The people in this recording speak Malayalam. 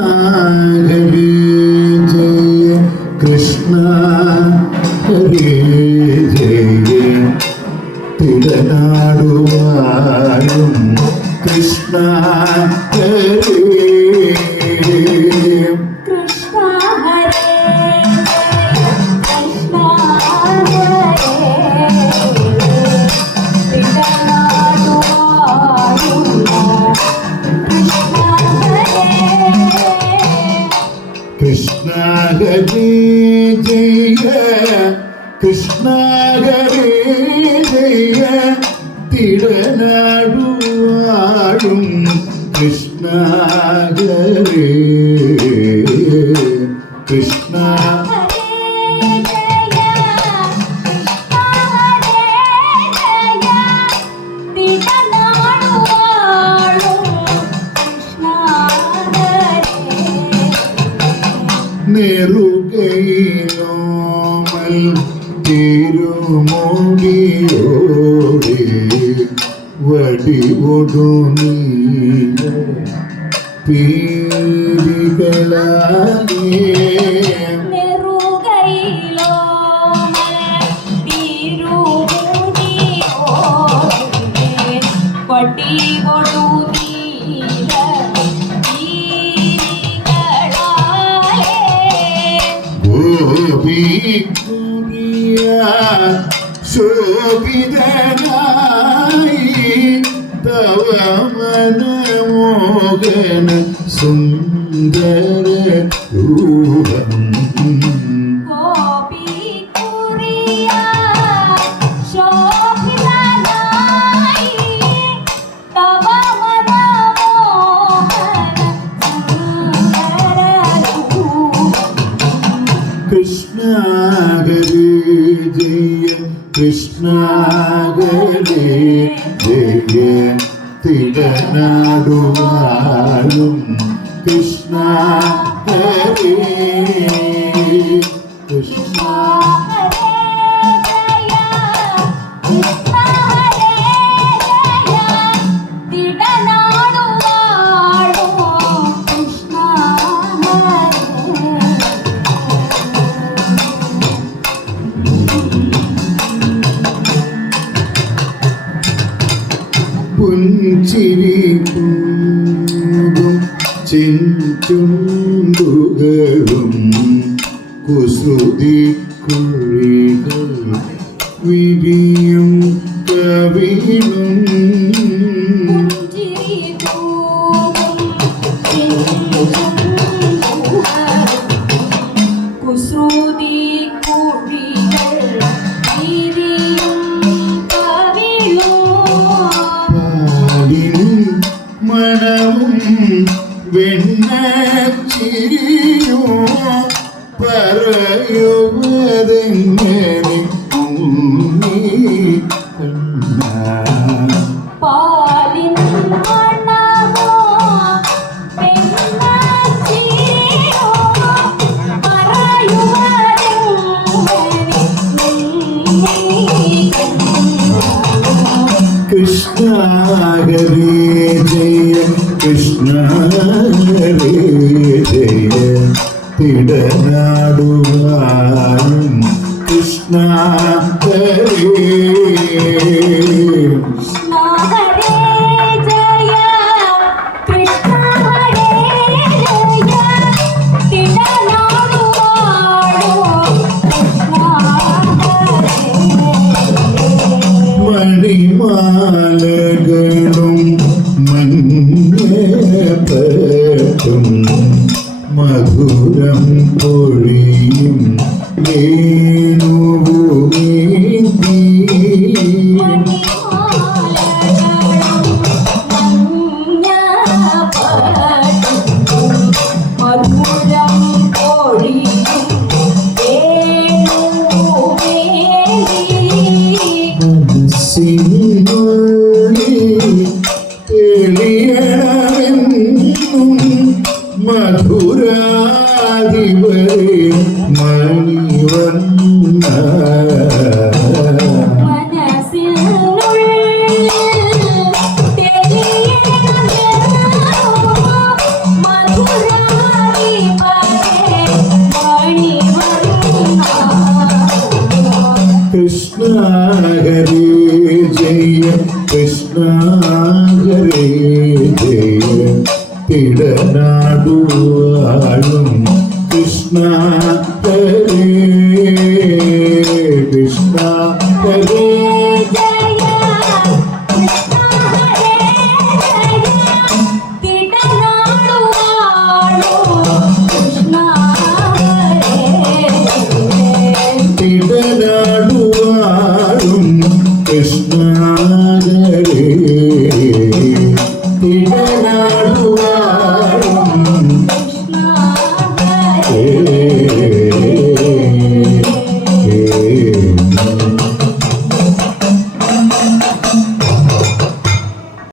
ഹരി ജയ കൃഷ്ണ ഹരി ജയ തിടനാടുവാഴും കൃഷ്ണ ഹരി കൃഷ്ണ ഹരി ജയ കൃഷ്ണ ഹരി ജയ തിടനാടുവാഴും കൃഷ്ണ ഹരി കൃഷ്ണ നെറുകയിലോമൽ തിരുമോടിയോടെ വടിവൊടു നീല പീരികളാകെ ശോഭിതനായി തവ മനമോഹന സുന്ദര രൂപം കൃഷ്ണ ഹരി ജയ കൃഷ്ണ ഹരി ജയ തിടനാടുവാഴും കൃഷ്ണ ഹരി കൃഷ്ണ പുഞ്ചിരി പൂകും ചെഞ്ചുണ്ടുകളും കുസൃതി കുഴികൾ വിരിയും കവിളും മണവും വെണ്ണച്ചിരിയോ പറയുവതെങ്ങനെ ഉണ്ണി കണ്ണ കൃഷ്ണ ഹരി ജയ കൃഷ്ണ ഹരി ജയ തിടനാടുവാഴും കൃഷ്ണ ഹരി മണിമാലകളും മഞ്ഞപ്പറ്റും മധുരം പൊഴിയും വേണുഭൂമി മധുരാധിപരേ മണിവണ്ണ മധുരാ തിടനാടുവാഴും കൃഷ്ണ ഹരേ കൃഷ്ണ ഹരേ തിടനാടുവാഴും കൃഷ്ണ ഹരേ തിട